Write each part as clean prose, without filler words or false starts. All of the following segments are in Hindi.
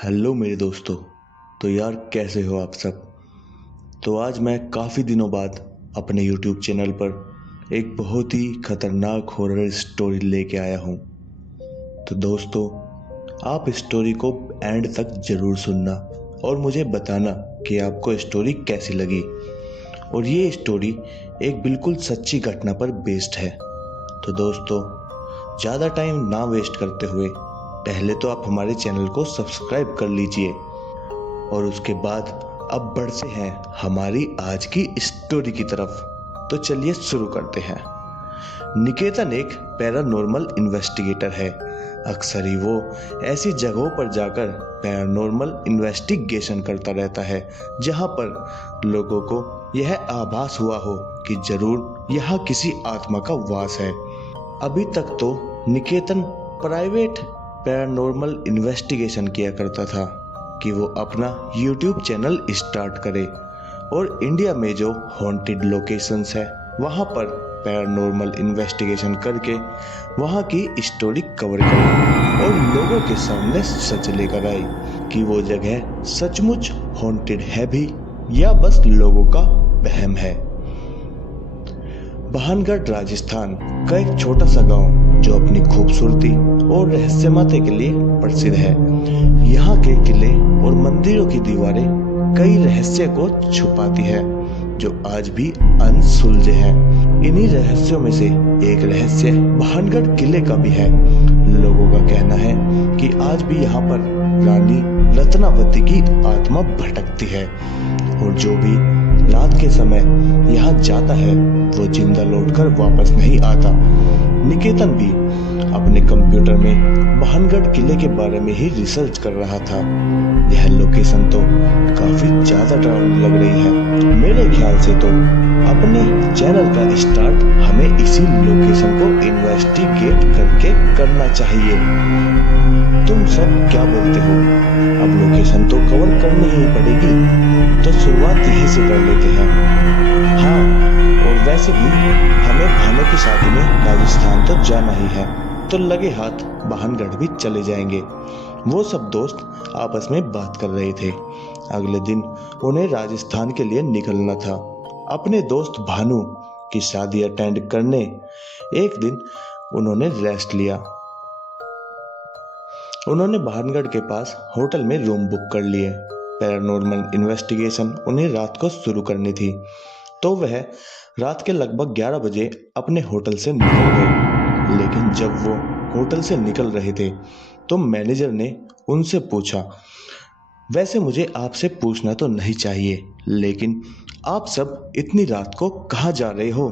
हेलो मेरे दोस्तों। तो यार कैसे हो आप सब। तो आज मैं काफ़ी दिनों बाद अपने यूट्यूब चैनल पर एक बहुत ही ख़तरनाक हॉरर स्टोरी लेके आया हूँ। तो दोस्तों आप स्टोरी को एंड तक ज़रूर सुनना और मुझे बताना कि आपको स्टोरी कैसी लगी। और ये स्टोरी एक बिल्कुल सच्ची घटना पर बेस्ड है। तो दोस्तों ज़्यादा टाइम ना वेस्ट करते हुए पहले तो आप हमारे चैनल को सब्सक्राइब कर लीजिए और उसके बाद अब बढ़ते हैं हमारी आज की स्टोरी की तरफ। तो चलिए शुरू करते हैं। निकेतन एक पैरानॉर्मल इन्वेस्टिगेटर है। अक्सर ही वो ऐसी जगहों पर जाकर पैरानॉर्मल इन्वेस्टिगेशन करता रहता है जहां पर लोगों को यह आभास हुआ हो कि जरूर यहाँ किसी आत्मा का वास है। अभी तक तो निकेतन प्राइवेट पैरानॉर्मल इन्वेस्टिगेशन किया करता था कि वो अपना यूट्यूब चैनल स्टार्ट करे और इंडिया में जो हॉन्टेड लोकेशंस है वहाँ पर पैरानॉर्मल इन्वेस्टिगेशन करके वहाँ की स्टोरी कवर करे और लोगों के सामने सच लेकर आए कि वो जगह सचमुच हॉन्टेड है भी या बस लोगों का वहम है। बहनगढ़ राजस्थान का एक छोटा सा गांव जो अपनी खूबसूरती और रहस्यमय के लिए प्रसिद्ध है। यहाँ के किले और मंदिरों की दीवारें कई रहस्य को छुपाती है जो आज भी अनसुलझे हैं। इन्हीं रहस्यों में से एक रहस्य बहनगढ़ किले का भी है। लोगों का कहना है कि आज भी यहाँ पर रानी रत्नावती की आत्मा भटकती है और जो भी रात के समय यहाँ जाता है वो जिंदा लौटकर वापस नहीं आता। निकेतन भी अपने कंप्यूटर में बहनगढ़ किले के बारे में ही रिसर्च कर रहा था। यह लोकेशन तो काफी ज्यादा डरावनी लग रही है। मेरे ख्याल से तो अपने चैनल का स्टार्ट हमें इसी लोकेशन को इन्वेस्टिगेट करके करना चाहिए। तुम सब क्या बोलते हो? अब लोकेशन तो कवर करनी ही पड़ेगी, तो शुरुआत यहीं से कर लेते हैं। हाँ, और वैसे भी हमें भानु की शादी में राजस्थान तो जाना ही है, तो लगे हाथ बहनगढ़ भी चले जाएंगे। वो सब दोस्त आपस में बात कर रहे थे। अगले दिन उन्हें राजस्थान के लिए निकलना था अपने दोस्त भानु की शादी अटेंड करने। एक दिन उन्होंने रेस्ट लिया। उन्होंने बहनगढ़ के पास होटल में रूम बुक कर लिए। पैरानॉर्मल इन्वेस्टिगेशन उन्हें रात को शुरू करनी थी, तो वह रात के लगभग 11 बजे अपने होटल से निकल गए। लेकिन जब वो होटल से निकल रहे थे तो मैनेजर ने उनसे पूछा, वैसे मुझे आपसे पूछना तो नहीं चाहिए, लेकिन आप सब इतनी रात को कहाँ जा रहे हो?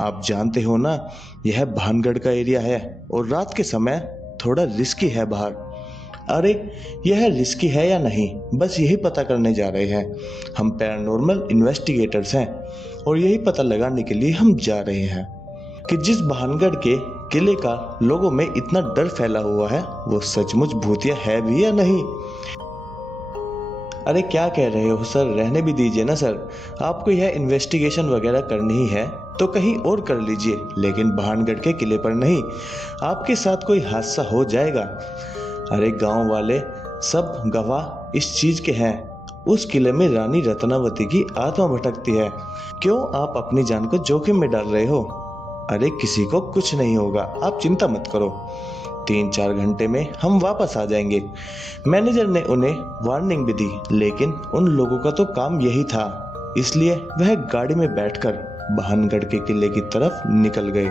आप जानते हो ना यह बहनगढ़ का एरिया है और रात के समय थोड़ा रिस्की है बाहर। अरे यह रिस्की है या नहीं, बस यही पता करने जा रहे हैं। हम पैरानॉर्मल इन्वेस्टिगेटर्स हैं और यही पता लगाने के लिए हम जा रहे हैं कि जिस बहनगढ़ के किले का लोगों में इतना डर फैला हुआ है वो सचमुच भूतिया है भी या नहीं। अरे क्या कह रहे हो सर, रहने भी दीजिए ना सर। आपको यह इन्वेस्टिगेशन वगैरह करनी ही है तो कहीं और कर लीजिए, लेकिन बहनगढ़ के किले पर नहीं। आपके साथ कोई हादसा हो जाएगा। अरे गांव वाले सब गवाह इस चीज के हैं, उस किले में रानी रत्नावती की आत्मा भटकती है। क्यों आप अपनी जान को जोखिम में डाल रहे हो? अरे किसी को कुछ नहीं होगा, आप चिंता मत करो। 3-4 घंटे में हम वापस आ जाएंगे। मैनेजर ने उन्हें वार्निंग भी दी, लेकिन उन लोगों का तो काम यही था, इसलिए वह गाड़ी में बैठकर बहनगढ़ के किले की तरफ निकल गए।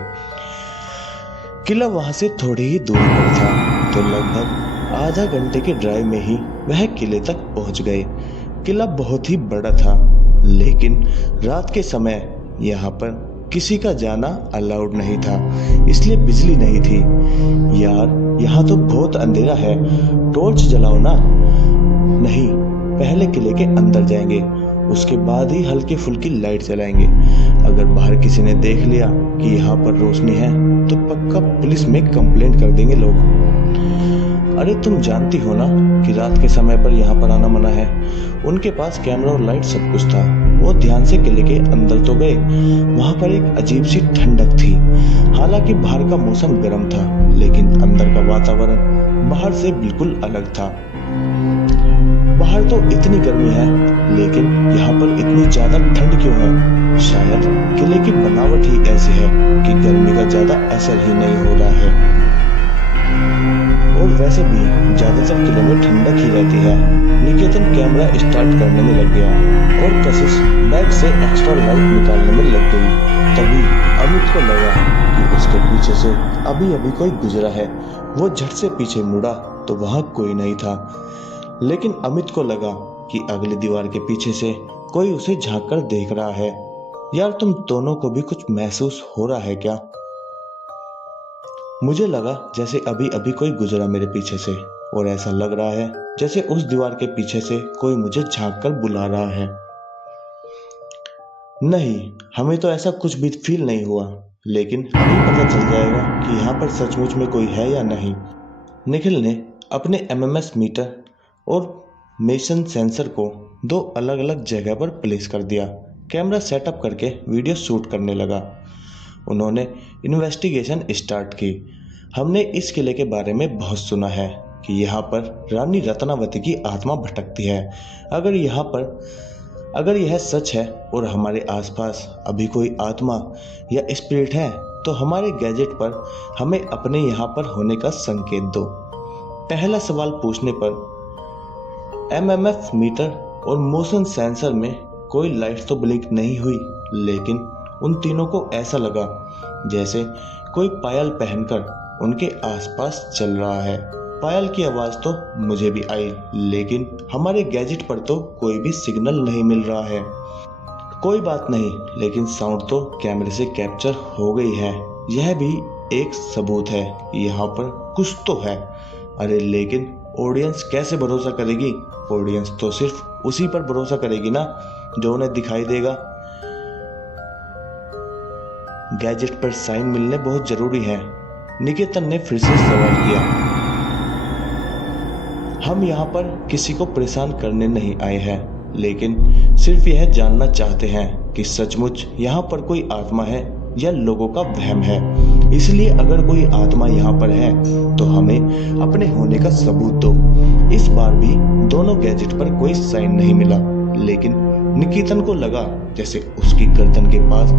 किला वहां से थोड़ी ही दूरी पर था, तो लगभग आधा घंटे के ड्राइव में ही वह किले तक पहुंच गए। किला बहुत ही बड़ा था, लेकिन रात के समय यहाँ पर किसी का जाना अलाउड नहीं था, इसलिए बिजली नहीं थी। यार यहाँ तो बहुत अंधेरा है, टॉर्च जलाओ ना। नहीं, पहले किले के अंदर जाएंगे, उसके बाद ही हल्की फुल्की लाइट जलाएंगे। अगर बाहर किसी ने देख लिया कि यहाँ पर रोशनी है तो पक्का पुलिस में कंप्लेंट कर देंगे लोग। अरे तुम जानती हो ना कि रात के समय पर यहाँ पर आना मना है। उनके पास कैमरा और लाइट सब कुछ था। वो ध्यान से किले के अंदर तो गए। वहां पर एक अजीब सी ठंडक थी। हालांकि बाहर का मौसम गर्म था, लेकिन अंदर का वातावरण बाहर से बिल्कुल अलग था। तो इतनी गर्मी है, लेकिन यहाँ पर इतनी ज्यादा ठंड क्यों है? शायद किले की बनावट ही ऐसी है कि गर्मी का ज्यादा असर ही नहीं हो रहा है। और वैसे भी ज्यादातर किलों में ठंडक ही रहती है। निकेतन कैमरा स्टार्ट करने में लग गया और कशिश बैग से एक्स्ट्रा लाइट निकालने में लग गई। तभी अमित को लगा कि उसके पीछे से अभी अभी कोई गुजरा है। वो झट से पीछे मुड़ा तो वहां कोई नहीं था, लेकिन अमित को लगा कि अगली दीवार के पीछे से कोई उसे झांक कर देख रहा है। यार, तुम दोनों को भी कुछ महसूस हो रहा है क्या? मुझे लगा जैसे अभी अभी कोई गुजरा मेरे पीछे से, और ऐसा लग रहा है जैसे उस दीवार के पीछे से कोई मुझे झांक कर बुला रहा है। नहीं, हमें तो ऐसा कुछ भी फील नहीं हुआ, लेकिन अभी पता चल जाएगा कि यहाँ पर सचमुच में कोई है या नहीं। निखिल ने अपने एमएमएस मीटर और मोशन सेंसर को दो अलग अलग जगह पर प्लेस कर दिया। कैमरा सेटअप करके वीडियो शूट करने लगा। उन्होंने इन्वेस्टिगेशन स्टार्ट की। हमने इस किले के बारे में बहुत सुना है कि यहाँ पर रानी रत्नावती की आत्मा भटकती है। अगर यह सच है और हमारे आसपास अभी कोई आत्मा या स्पिरिट है, तो हमारे गैजेट पर हमें अपने यहाँ पर होने का संकेत दो। पहला सवाल पूछने पर एमएमएफ मीटर और मोशन सेंसर में कोई लाइट तो ब्लिंक नहीं हुई, लेकिन उन तीनों को ऐसा लगा जैसे कोई पायल पहनकर उनके आसपास चल रहा है। पायल की आवाज तो मुझे भी आई, लेकिन हमारे गैजेट पर तो कोई भी सिग्नल नहीं मिल रहा है। कोई बात नहीं, लेकिन साउंड तो कैमरे से कैप्चर हो गई है। यह भी एक सबूत है, यहाँ पर कुछ तो है। अरे लेकिन ऑडियंस कैसे भरोसा करेगी? ऑडियंस तो सिर्फ उसी पर भरोसा करेगी ना जो उन्हें दिखाई देगा। गैजेट पर साइन मिलने बहुत जरूरी है। निकेतन ने फिर से सवाल किया। हम यहाँ पर किसी को परेशान करने नहीं आए हैं, लेकिन सिर्फ यह जानना चाहते हैं कि सचमुच यहाँ पर कोई आत्मा है या लोगों का वहम है। इसलिए अगर कोई आत्मा यहाँ पर है तो हमें अपने होने का सबूत दो। इस बार भी दोनों गैजेट पर कोई साइन नहीं मिला, लेकिन निकेतन को लगा जैसे उसकी गर्दन के पास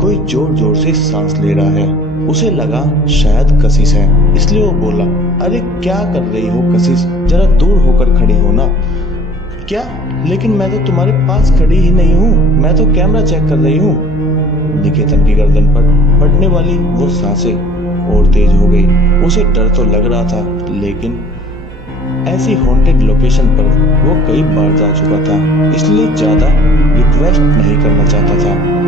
कोई जोर जोर से सांस ले रहा है। उसे लगा शायद कशिश है, इसलिए वो बोला, अरे क्या कर रही हो कशिश, जरा दूर होकर खड़ी हो ना। क्या? लेकिन मैं तो तुम्हारे पास खड़ी ही नहीं हूँ, मैं तो कैमरा चेक कर रही हूँ। निकेतन की गर्दन पर पड़ने वाली वो सांसें और तेज हो गई। उसे डर तो लग रहा था, लेकिन ऐसी हॉन्टेड लोकेशन पर वो कई बार जा चुका था, इसलिए ज्यादा रिक्वेस्ट नहीं करना चाहता था।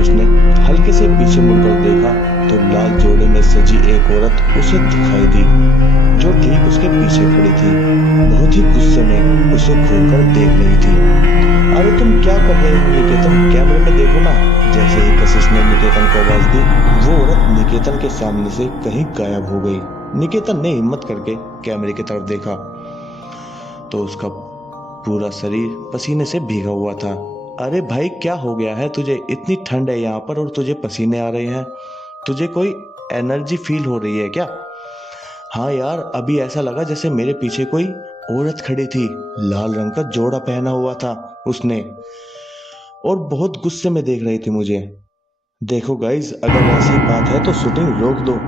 उसने हल्के से पीछे मुड़कर देखा तो लाल जोड़े में सजी एक औरत उसे दिखाई दी, जो ठीक उसके पीछे खड़ी थी। बहुत ही गुस्से में उसे घूरकर देख रही थी। अरे तुम क्या कर रहे हो निकेतन, कैमरे में देखो ना। जैसे ही कशिश ने निकेतन को आवाज दी, वो औरत निकेतन के सामने से कहीं गायब हो गई। निकेतन ने हिम्मत करके कैमरे की तरफ देखा तो उसका पूरा शरीर पसीने से भीगा हुआ था। अरे भाई, क्या हो गया है तुझे? इतनी ठंड है यहाँ पर और तुझे पसीने आ रहे हैं। तुझे कोई एनर्जी फील हो रही है क्या? हाँ यार, अभी ऐसा लगा जैसे मेरे पीछे कोई औरत खड़ी थी। लाल रंग का जोड़ा पहना हुआ था उसने, और बहुत गुस्से में देख रही थी मुझे। देखो गाइस, अगर ऐसी बात है तो शूटिंग रोक दो।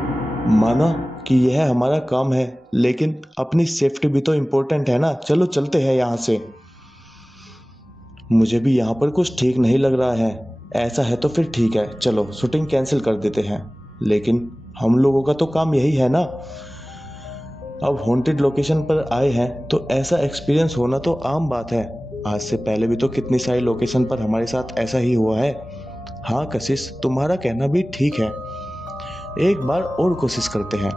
माना कि यह हमारा काम है, लेकिन अपनी सेफ्टी भी तो इम्पोर्टेंट है ना। चलो चलते हैं यहाँ से। मुझे भी यहाँ पर कुछ ठीक नहीं लग रहा है। ऐसा है तो फिर ठीक है, चलो शूटिंग कैंसिल कर देते हैं। लेकिन हम लोगों का तो काम यही है ना। अब हॉन्टेड लोकेशन पर आए हैं तो ऐसा एक्सपीरियंस होना तो आम बात है। आज से पहले भी तो कितनी सारी लोकेशन पर हमारे साथ ऐसा ही हुआ है। हाँ कशिश, तुम्हारा कहना भी ठीक है, एक बार और कोशिश करते हैं।